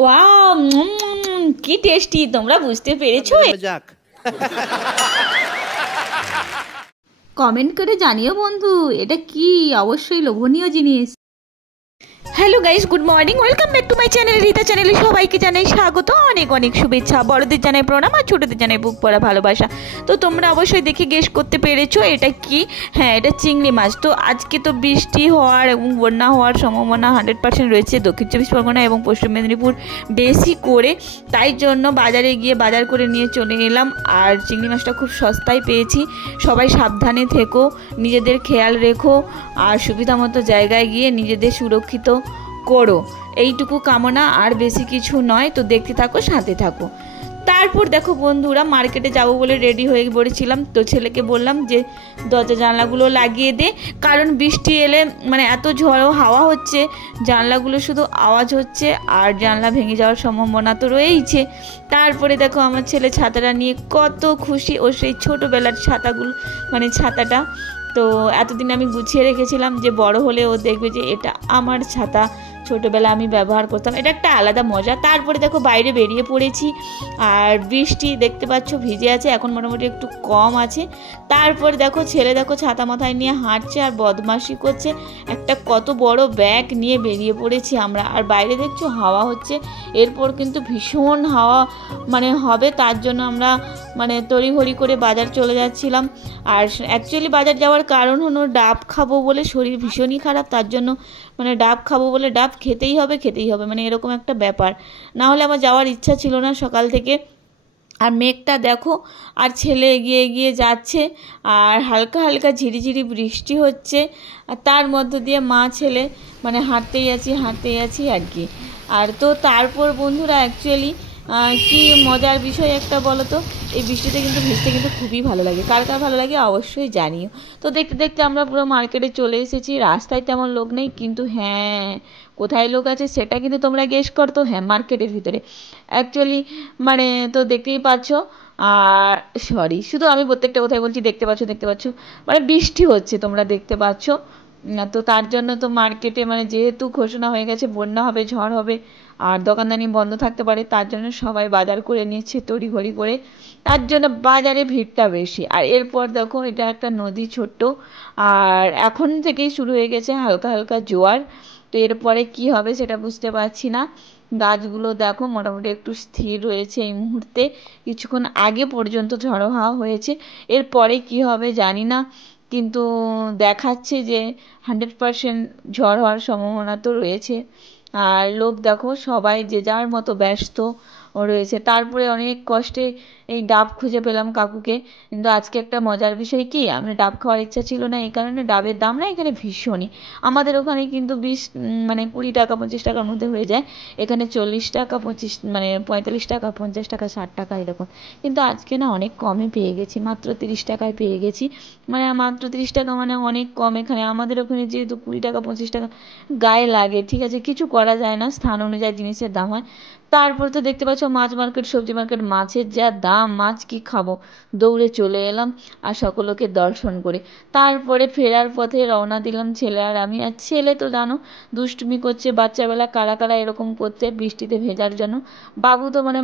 Wow, কি tasty! তোমরা বুঝতে পেরেছো? মজাক। কমেন্ট করে জানিও বন্ধু, এটা কি অবশ্যই লোভনীয় জিনিস। Hello guys, good morning, welcome back to my channel Rita চ্যানেলে সবাইকে জানাই স্বাগত, অনেক অনেক শুভেচ্ছা। বড়দের জানাই প্রণাম আর ছোটদের জানাই বুক পড়া ভালোবাসা। তো তোমরা অবশ্যই দেখে গেস করতে পেরেছো এটা কি। হ্যাঁ, এটা চিংড়ি মাছ। তো আজকে তো বৃষ্টি হওয়ার এবং বন্যা হওয়ার সম্ভাবনা 100% রয়েছে দক্ষিণ চব্বিশ পরগনা এবং পশ্চিম মেদিনীপুর বেশি করে। তাই জন্য বাজারে গিয়ে বাজার করে নিয়ে চলে এলাম। আর চিংড়ি মাছটা খুব সস্তায় পেয়েছি। সবাই সাবধানে থেকো, নিজেদের খেয়াল রেখো আর সুবিধা মতো জায়গায় গিয়ে নিজেদের সুরক্ষিত করো, এইটুকু কামনা, আর বেশি কিছু নয়। তো দেখতে থাকো, সাথে থাকো। তারপর দেখো বন্ধুরা, মার্কেটে যাবো বলে রেডি হয়ে পড়েছিলাম। তো ছেলেকে বললাম যে দরজা জানলাগুলো লাগিয়ে দে, কারণ বৃষ্টি এলে মানে এত ঝড়ো হাওয়া হচ্ছে, জানলাগুলো শুধু আওয়াজ হচ্ছে আর জানলা ভেঙে যাওয়ার সম্ভাবনা তো রয়েইছে। তারপরে দেখো আমার ছেলে ছাতাটা নিয়ে কত খুশি, ও সেই ছোটোবেলার ছাতাগুলো মানে ছাতাটা তো এতদিন আমি গুছিয়ে রেখেছিলাম যে বড় হলে ও দেখবে যে এটা আমার ছাতা, ছোটোবেলা আমি ব্যবহার করতাম, এটা একটা আলাদা মজা। তারপরে দেখো বাইরে বেরিয়ে পড়েছি, আর বৃষ্টি দেখতে পাচ্ছ ভিজে আছে, এখন মোটামুটি একটু কম আছে। তারপর দেখো ছেলে দেখো ছাতা মাথায় নিয়ে হাঁটছে আর বদমাশি করছে, একটা কত বড় ব্যাগ নিয়ে বেরিয়ে পড়েছি আমরা। আর বাইরে দেখছো হাওয়া হচ্ছে, এরপর কিন্তু ভীষণ হাওয়া মানে হবে, তার জন্য আমরা মানে তড়িঘড়ি করে বাজার চলে যাচ্ছিলাম। আর অ্যাকচুয়ালি বাজার যাওয়ার কারণ হলো ডাব খাবো বলে, শরীর ভীষণই খারাপ, তার জন্য মানে ডাব খাবো বলে ডাব খেতেই হবে মানে এরকম একটা ব্যাপার, না হলে আমার যাওয়ার ইচ্ছা ছিল না সকাল থেকে। আর মেঘটা দেখো, আর ছেলে এগিয়ে এগিয়ে যাচ্ছে, আর হালকা হালকা ঝিরিঝিরি বৃষ্টি হচ্ছে, আর তার মধ্য দিয়ে মা ছেলে মানে হাঁটতেই আছি আর কি। আর তো তারপর বন্ধুরা অ্যাকচুয়ালি কি মজার বিষয় একটা বলো তো, এই বৃষ্টিতে কিন্তু ভিজতে কিন্তু খুবই ভালো লাগে, কার কার ভালো লাগে অবশ্যই জানিও। তো দেখতে দেখতে আমরা পুরো মার্কেটে চলে এসেছি, রাস্তায় তেমন লোক নেই, কিন্তু হ্যাঁ কোথায় লোক আছে সেটা কিন্তু তোমরা গেস করতো। হ্যাঁ, মার্কেটের ভিতরে অ্যাকচুয়ালি মানে তো দেখতেই পাচ্ছ। আর সরি, শুধু আমি প্রত্যেকটা কোথায় বলছি দেখতে পাচ্ছ মানে বৃষ্টি হচ্ছে, তোমরা দেখতে পাচ্ছ। তো তার জন্য তো মার্কেটে মানে যেহেতু ঘোষণা হয়ে গেছে বন্যা হবে, ঝড় হবে আর দোকানদানি বন্ধ থাকতে পারে, তার জন্য সবাই বাজার করে নিচ্ছে তড়িঘড়ি করে, তার জন্য বাজারে ভিড়টা বেশি। আর এরপর দেখো এটা একটা নদী ছোট্ট, আর এখন থেকেই শুরু হয়ে গেছে হালকা হালকা জোয়ার। তো এরপরে কি হবে সেটা বুঝতে পারছি না। গাছগুলো দেখো মোটামুটি একটু স্থির রয়েছে এই মুহূর্তে, কিছুক্ষণ আগে পর্যন্ত ঝড়ো হাওয়া হয়েছে, এরপরে কি হবে জানি না, কিন্তু দেখাচ্ছে যে 100% ঝড় হওয়ার সম্ভাবনা তো রয়েছে। আর লোক দেখো সবাই যে যার মতো ব্যস্ত রয়েছে। তারপরে অনেক কষ্টে এই ডাব খুঁজে পেলাম কাকুকে। কিন্তু আজকে একটা মজার বিষয় কি, আমার ডাব খাওয়ার ইচ্ছা ছিল না, এই কারণে ডাবের দাম না এখানে ভীষণই, আমাদের ওখানে কিন্তু 20 20 টাকা 25 টাকার মধ্যে হয়ে যায়, এখানে 40 টাকা 45 টাকা 50 টাকা 60 টাকা এরকম। কিন্তু আজকে না অনেক কমে পেয়ে গেছি, মাত্র 30 টাকায় পেয়ে গেছি। মানে মাত্র 30 টাকা মানে অনেক কম, এখানে আমাদের ওখানে যেহেতু 20 টাকা 25 টাকা গায়ে লাগে, ঠিক আছে কিছু করা যায় না, স্থান অনুযায়ী জিনিসের দাম হয়। তারপর তো দেখতে পাচ্ছ মাছ মার্কেট, সবজি মার্কেট, মাছের যা দাম, মাছ কি খাবো, দৌড়ে চলে এলাম আর সকলকে দর্শন করে। তারপরে ফেরার পথে রওনা দিলাম ছেলে আর আমি। আর ছেলে তো জানো দুষ্টুমি করছে, বাচ্চাবেলা কারা কারা এরকম করতে বৃষ্টিতে ভেজার জন্য। বাবু তো মানে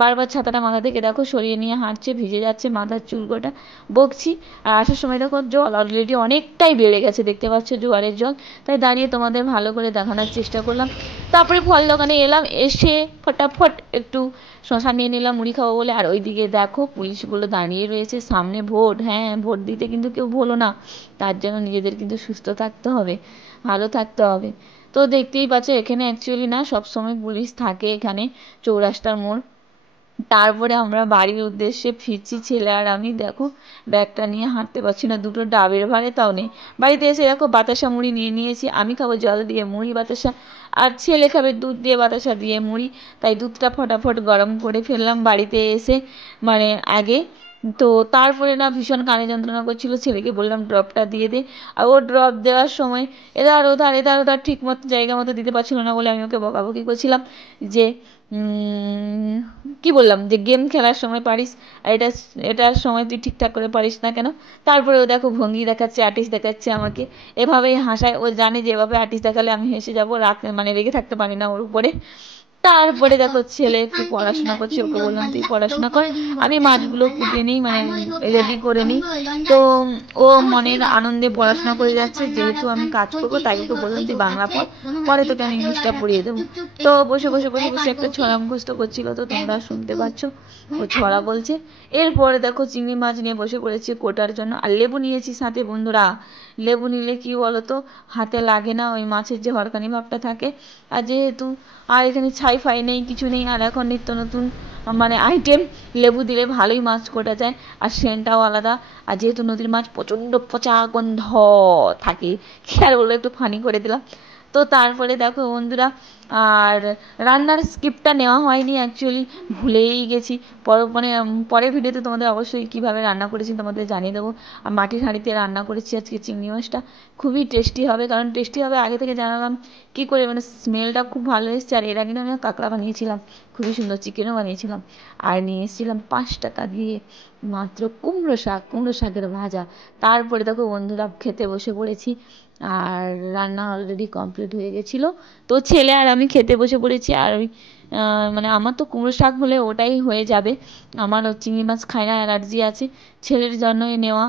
বারবার ছাতাটা মাথা থেকে দেখো সরিয়ে নিয়ে হাঁটছে, ভিজে যাচ্ছে মাথার চুলকোটা, বকছি। আর আসার সময় দেখো জল অলরেডি অনেকটাই বেড়ে গেছে, দেখতে পাচ্ছ জোয়ারের জল, তাই দাঁড়িয়ে তোমাদের ভালো করে দেখানোর চেষ্টা করলাম। তারপরে ফল দোকানে এলাম, এসে ফটাফট একটু শশা নিয়ে নিলাম মুড়ি খাবো বলে। আর ওইদিকে দেখো পুলিশগুলো দাঁড়িয়ে রয়েছে, সামনে ভোট, হ্যাঁ ভোট দিতে কিন্তু কেউ ভুলো না, তার জন্য নিজেদের কিন্তু সুস্থ থাকতে হবে, ভালো থাকতে হবে। তো দেখতেই পাচ্ছ এখানে অ্যাকচুয়ালি না সবসময় পুলিশ থাকে এখানে, চৌরাস্তার মোড়। তারপরে আমরা বাড়ির উদ্দেশ্যে ফিরছি ছেলে আর আমি, দেখো ব্যাগটা নিয়ে হাঁটতে পারছি না, দুটো ডাবের ভারে তাও নেই। বাড়িতে এসে দেখো বাতাসা মুড়ি নিয়ে নিয়েছি, আমি খাবো জল দিয়ে মুড়ি বাতাসা, আর ছেলে খাবে দুধ দিয়ে বাতাসা দিয়ে মুড়ি, তাই দুধটা ফটাফট গরম করে ফেললাম বাড়িতে এসে মানে আগে। তো তারপরে না ভীষণ কানে যন্ত্রণা করছিল, ছেলেকে বললাম ড্রপটা দিয়ে দে। আর ও ড্রপ দেওয়ার সময় এধার ওধার ঠিক মতো জায়গা মতো দিতে পারছিল না বলে আমি ওকে বকাবকি করছিলাম যে কি বললাম যে গেম খেলার সময় পারিস, আর এটার সময় তুই ঠিকঠাক করে পারিস না কেন। তারপরে ও দেখো ভঙ্গি দেখাচ্ছে, আর্টিস্ট দেখাচ্ছে আমাকে, এভাবেই হাসায়, ও জানে যে এভাবে আর্টিস্ট দেখালে আমি হেসে যাবো, মানে রেগে থাকতে পারি না ওর উপরে। তারপরে দেখো ছেলে একটু পড়াশোনা করছে, ওকে বললাম তুই পড়াশোনা কর, আমি মাছগুলো কুটে নিই, মানে রেডি করে নিই। তো ও মনের আনন্দে পড়াশোনা করে যাচ্ছে, যেহেতু আমি কাজ করবো তাই ওকে বললাম তুই বাংলা পড়, পরে তোকে আমি ইংলিশটা পড়িয়ে দেবো। তো বসে বসে বসে বসে একটা ছড়া মুখস্থ করছিল, তো তোমরা শুনতে পাচ্ছ ও ছড়া বলছে। এরপরে দেখো চিংড়ি মাছ নিয়ে বসে পড়েছি কোটার জন্য, আর লেবু নিয়েছি সাথে বন্ধুরা। লেবু নিলে কি বলতো, হাতে লাগে না, ওই মাছের যে হরকানি ভাবটা থাকে। আর যেহেতু আর এখানে ছাই ফাই নেই, কিছু নেই, আর এখন নিত্য নতুন মানে আইটেম, লেবু দিলে ভালোই মাছ কোটা যায়, আর সেন্টটাও আলাদা। আর যেহেতু নদীর মাছ প্রচণ্ড পচা গন্ধ থাকে, কি আর বলবো, একটু ফানি করে দিলাম। তো তারপরে দেখো বন্ধুরা, আর রান্নার স্কিপটা নেওয়া হয়নি অ্যাকচুয়ালি, ভুলেই গেছি। মানে পরের ভিডিওতে তোমাদের অবশ্যই কীভাবে রান্না করেছি তোমাদের জানিয়ে দেবো। আর মাটির হাঁড়িতে রান্না করেছি আজকে চিংড়ি মাছটা, খুবই টেস্টি হবে, কারণ টেস্টি হবে আগে থেকে জানালাম কী করে, মানে স্মেলটা খুব ভালো এসেছে। আর এর আগে আমি কাঁকড়া বানিয়েছিলাম, খুবই সুন্দর, চিকেনও বানিয়েছিলাম। আর নিয়ে এসেছিলাম 5 টাকা দিয়ে মাত্র কুমড়ো শাকের ভাজা। তারপরে দেখো বন্ধুরা খেতে বসে পড়েছি, আর রান্না অলরেডি কমপ্লিট হয়ে গেছিলো। তো ছেলে আর আমি খেতে বসে পড়েছি। আর ওই মানে আমার তো কুমড়ো শাক হলে ওটাই হয়ে যাবে, আমার চিংড়ি মাছ খাই না, অ্যালার্জি আছে। ছেলের জন্যই নেওয়া,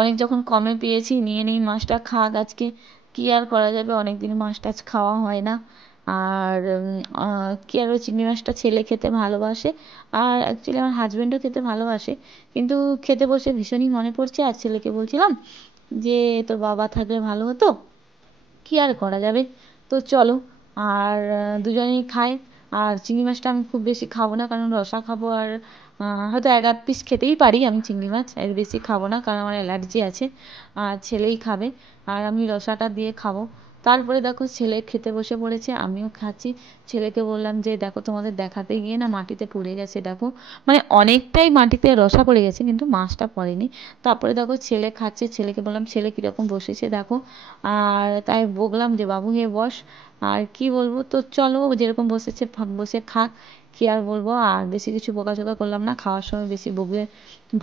অনেক যখন কমে পেয়েছি নিয়ে নিই, মাছটা খাক আজকে, কী আর করা যাবে, অনেক দিন মাছ টাছ খাওয়া হয় না। আর কী আর, ওই চিংড়ি মাছটা ছেলে খেতে ভালোবাসে, আর অ্যাকচুয়ালি আমার হাজব্যান্ডও খেতে ভালোবাসে, কিন্তু খেতে বসে ভীষণই মনে পড়ছে। আর ছেলেকে বলছিলাম যে তোর বাবা থাকলে ভালো হতো, কী আর করা যাবে। তো চলো, আর দুজনেই খাই। আর চিংড়ি মাছটা আমি খুব বেশি খাবো না, কারণ রসা খাবো, আর হয়তো 1-8 পিস খেতেই পারি আমি চিংড়ি মাছ, এর বেশি খাবো না, কারণ আমার অ্যালার্জি আছে। আর ছেলেই খাবে, আর আমি রসাটা দিয়ে খাবো। তারপরে দেখো ছেলে খেতে বসে পড়েছে, আমিও খাচ্ছি। ছেলেকে বললাম যে দেখো তোমাদের দেখাতে গিয়ে না মাটিতে পড়ে গেছে, দেখো মানে অনেকটাই মাটিতে রসা পড়ে গেছে, কিন্তু মাছটা পড়েনি। তারপরে দেখো ছেলে খাচ্ছে, ছেলেকে বললাম ছেলে কীরকম বসেছে দেখো, আর তাই বললাম যে বাবু হে বস। আর কি বলবো, তো চলো যেরকম বসেছে বসে খাক, কী আর বলবো। আর বেশি কিছু বকাঝকা করলাম না, খাওয়ার সময় বেশি বকলে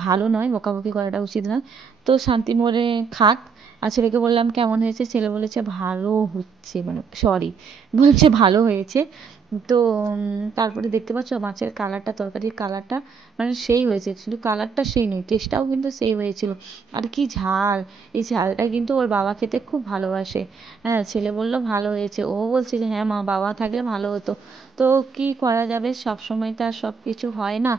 ভালো নয়, বকাবকি করাটা উচিত নয়। তো শান্তি মনে খাক। আর ছেলেকে বললাম কেমন হয়েছে, ছেলে বলেছে ভালো হচ্ছে, মানে সরি, বলছে ভালো হয়েছে। তো তারপরে দেখতে পাচ্ছ মাছের কালারটা, তরকারির কালারটা মানে সেই হয়েছে, শুধু কালারটা সেই নয়, টেস্টটাও কিন্তু সেই হয়েছিল। আর কি ঝাল, এই ঝালটা কিন্তু ওর বাবা খেতে খুব ভালোবাসে। হ্যাঁ, ছেলে বললো ভালো হয়েছে, ও বলছে যে হ্যাঁ মা, বাবা থাকলে ভালো হতো। তো কি করা যাবে, সব সময় তো আর সব কিছু হয় না,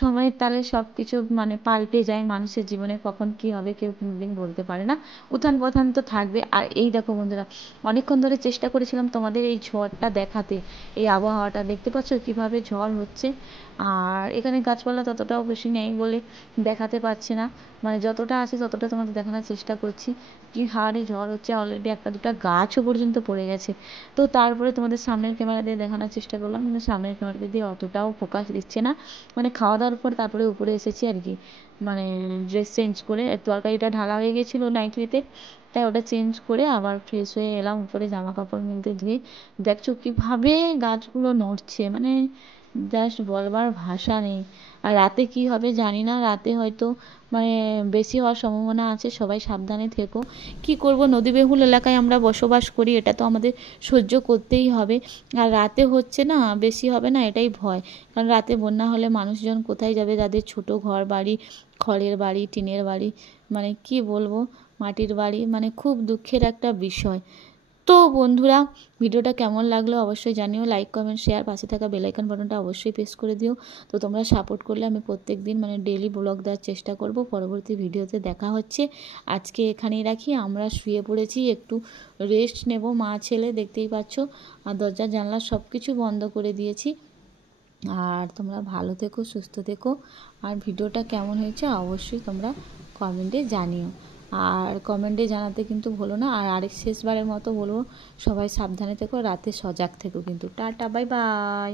সময়ের তালে সব কিছু মানে পাল্টে যায়, মানুষের জীবনে কখন কি হবে কেউ কোনোদিন বলতে পারে না, উত্থান পথান তো থাকবে। আর এই দেখো বন্ধুরা, অনেকক্ষণ ধরে চেষ্টা করেছিলাম তোমাদের এই ঝড়টা দেখাতে, এই আবহাওয়াটা দেখতে পাচ্ছ কীভাবে ঝড় হচ্ছে। আর এখানে গাছপালা ততটাও বেশি নেই বলে দেখাতে পারছি না, মানে যতটা আছে ততটা তোমাদের দেখানোর চেষ্টা করছি। কি হারে ঝড় হচ্ছে, অলরেডি 1-2টা গাছও পর্যন্ত পড়ে গেছে। তো তারপরে তোমাদের সামনের ক্যামেরা দিয়ে দেখানোর চেষ্টা করলাম, কিন্তু সামনের ক্যামেরা দিয়ে অতটাও ফোকাস দিচ্ছে না, মানে খাওয়া দাওয়ার পর তারপরে উপরে এসেছি আর কি, মানে ড্রেস চেঞ্জ করে, তরকারিটা ঢালা হয়ে গেছিলো নাইটিতে, তাই ওটা চেঞ্জ করে আবার ফ্রেশ হয়ে এলাম উপরে, জামা কাপড় মিলতে ধুয়ে। দেখছো কীভাবে গাছগুলো নড়ছে, মানে জাস্ট বলবার ভাষা নেই। আর রাতে কি হবে জানি না, রাতে হয়তো মানে বেশি হওয়ার সম্ভাবনা আছে, সবাই সাবধানে থেকো। কি করব, নদীবেহুল এলাকায় আমরা বসবাস করি, এটা তো আমাদের সহ্য করতেই হবে। আর রাতে হচ্ছে না, বেশি হবে না এটাই ভয়, কারণ রাতে বন্যা হলে মানুষজন কোথায় যাবে, যাদের ছোট ঘর বাড়ি, খড়ের বাড়ি, টিনের বাড়ি, মানে কি বলবো, মাটির বাড়ি, মানে খুব দুঃখের একটা বিষয়। তো বন্ধুরা, ভিডিওটা কেমন লাগলো অবশ্যই জানিও, লাইক কমেন্ট শেয়ার, পাশে থাকা বেল আইকন বাটনটা অবশ্যই প্রেস করে দিও। তো তোমরা সাপোর্ট করলে আমি প্রত্যেক দিন মানে ডেলি ব্লগ দেওয়ার চেষ্টা করব। পরবর্তী ভিডিওতে দেখা হচ্ছে, আজকে এখানেই রাখি, আমরা শুয়ে পড়েছি, একটু রেস্ট নেব মা ছেলে, দেখতেই পাচ্ছ। আর দরজা জানলা সব কিছু বন্ধ করে দিয়েছি। আর তোমরা ভালো থেকো, সুস্থ থেকো, আর ভিডিওটা কেমন হয়েছে অবশ্যই তোমরা কমেন্টে জানিও। আর কমেন্টে জানাতে কিন্তু ভুলো না। আর আরেক শেষবারের মতো বলবো, সবাই সাবধানে থেকো, রাতে সজাগ থেকো কিন্তু। Tata, bye bye.